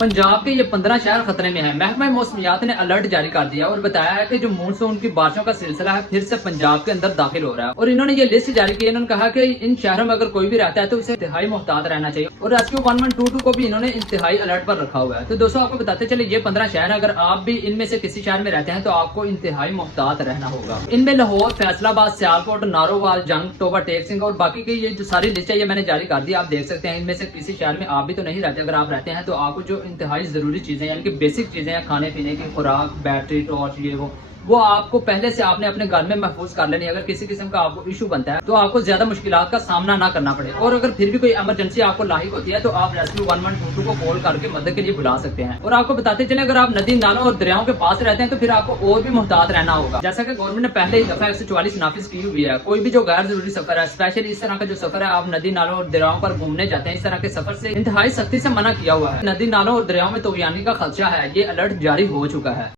पंजाब के ये 15 शहर खतरे में हैं। महकमा मौसमियात ने अलर्ट जारी कर दिया और बताया है कि जो मानसून की बारिशों का सिलसिला है फिर से पंजाब के अंदर दाखिल हो रहा है। और इन्होंने ये लिस्ट जारी की है। इन्होंने कहा कि इन शहरों में अगर कोई भी रहता है तो उसे इंतहाई मुहतात रहना चाहिए। और रेस्क्यू 1122 को भी इन्होंने इंतहाई अलर्ट पर रखा हुआ है। तो दोस्तों आपको बताते चले ये 15 शहर, अगर आप भी इनमें से किसी शहर में रहते हैं तो आपको इंतहाई मुहतात रहना होगा। इनमें लाहौर, फैसलाबाद, सियालकोट, नारोवाल, जंग, टोबा, टेक सिंह और बाकी की ये जो सारी लिस्ट है ये मैंने जारी कर दी। आप देख सकते हैं इनमें से किसी शहर में आप भी तो नहीं रहते। अगर आप रहते हैं तो आपको जो इंतहाई जरूरी चीजें यानी कि बेसिक चीजें हैं, खाने पीने की, खुराक, बैटरी, टॉर्च, ये वो आपको पहले से आपने अपने घर में महफूज कर लेनी। अगर किसी किस्म का आपको इशू बनता है तो आपको ज्यादा मुश्किलात का सामना ना करना पड़े। और अगर फिर भी कोई इमरजेंसी आपको लाहिक होती है तो आप रेस्क्यू 1122 को कॉल करके मदद के लिए बुला सकते हैं। और आपको बताते चले अगर आप नदी नालों और दरियाओं के पास रहते हैं तो फिर आपको और भी मुहतात रहना होगा। जैसा कि गवर्नमेंट ने पहले ही दफा 144 नाफिज की हुई है। कोई भी जो गैर जरूरी सफर है, स्पेशली इस तरह का जो सफर है, आप नदी नालों और दरियाओं पर घूमने जाते हैं, इस तरह के सफर से इंतहाई सख्ती से मना किया हुआ है। नदी नालों और दरियाओं में तोगयानी का खदशा है। ये अलर्ट जारी हो चुका है।